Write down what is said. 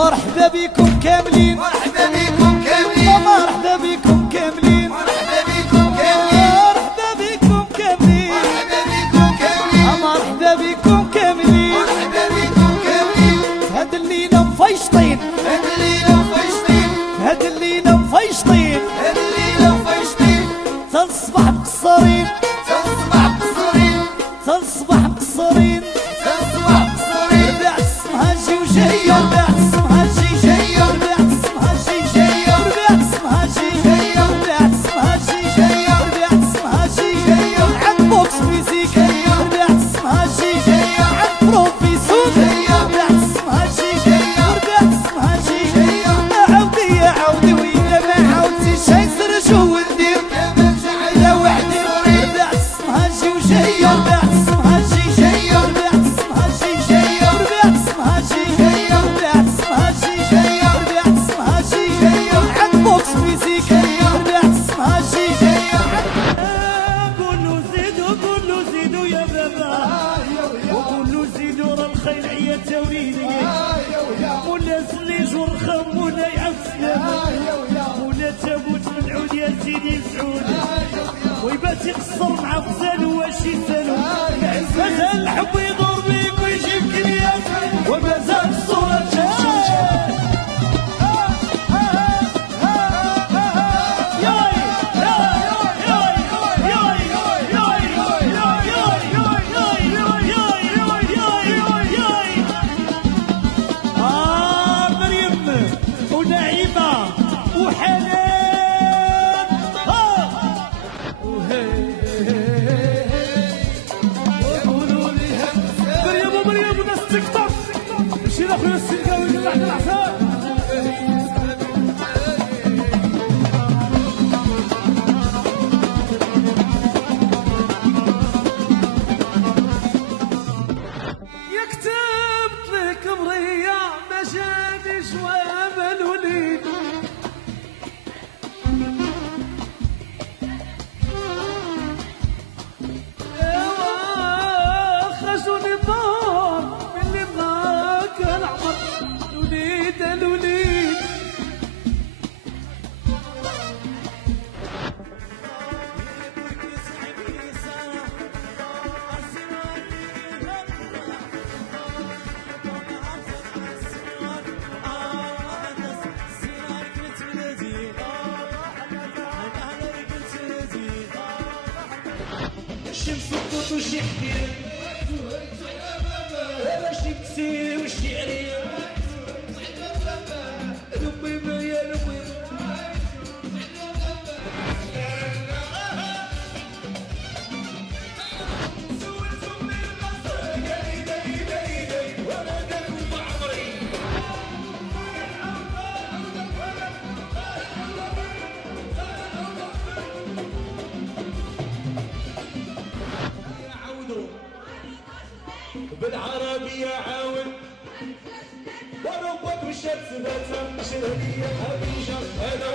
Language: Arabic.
مرحبا بكم كاملين، مرحبا بكم كاملين، مرحبا بكم كاملين، مرحبا بكم كاملين، مرحبا بكم كاملين، مرحبا بكم كاملين، مرحبا بكم كاملين، مرحبا بكم كاملين. هاد الليلة مفيشطين، هاد الليلة مفيشطين، هاد الليلة مفيشطين، هاد الليلة مفيشطين. تنصبح مقصرين، تنصبح مقصرين، تنصبح مقصرين، تنصبح مقصرين. ربيعة اسمها جي وجاية، ربيعة اسمها جي جاية، ربيعة اسمها جي جاية، ربيعة اسمها جي جاية، ربيعة اسمها جي جاية، ربيعة اسمها جي جاية، عند بوكس ميوزيك، ربيعة اسمها جي جاية، عند بروفيسور، ربيعة اسمها جي جاية، ربيعة اسمها جي جاية. عاودي يا عاودي وإلا ما عاودتيش هيسرجو وندير كمان شعل لا وحدي، ربيعة اسمها جي وجاية، ربيعة اسمها جي جاية، ربيعة اسمها جي جاية، ربيعة اسمها جي جاية، ربيعة اسمها جي جاية، ربيعة اسمها جي جاية، عند بوكس ميوزيك، ربيعة اسمها جي جاية. كلو زيدو يا بابا، وكلو زيدو راه الخيل عيات يا وليدي، مولا سليج ورخم مولا يعاود سلام، مولا تابوت من عود يا سيدي مسعود، ويبات يقصر مع غزال واش يسالو، مازال الحب يدور بيك ويجيب كليات، ومازال الصورة تشوش. مريم ونعيمة وحنان، وقولوا لي مريم وناس تيك توك، مشي لاخويا السلقاوي اللي تحت الحساب. يا كتبت لك مريا ما جانيش وامل وليد، خرجوني الدار من اللي بغاك العمر، الوليد الوليد. الشمس تطوط وشي حدير، شي كسير وشي عرير، لبيبة يا لبيبة. بالعربية عاون وربك والشمس باتها شرقية خديجة هذا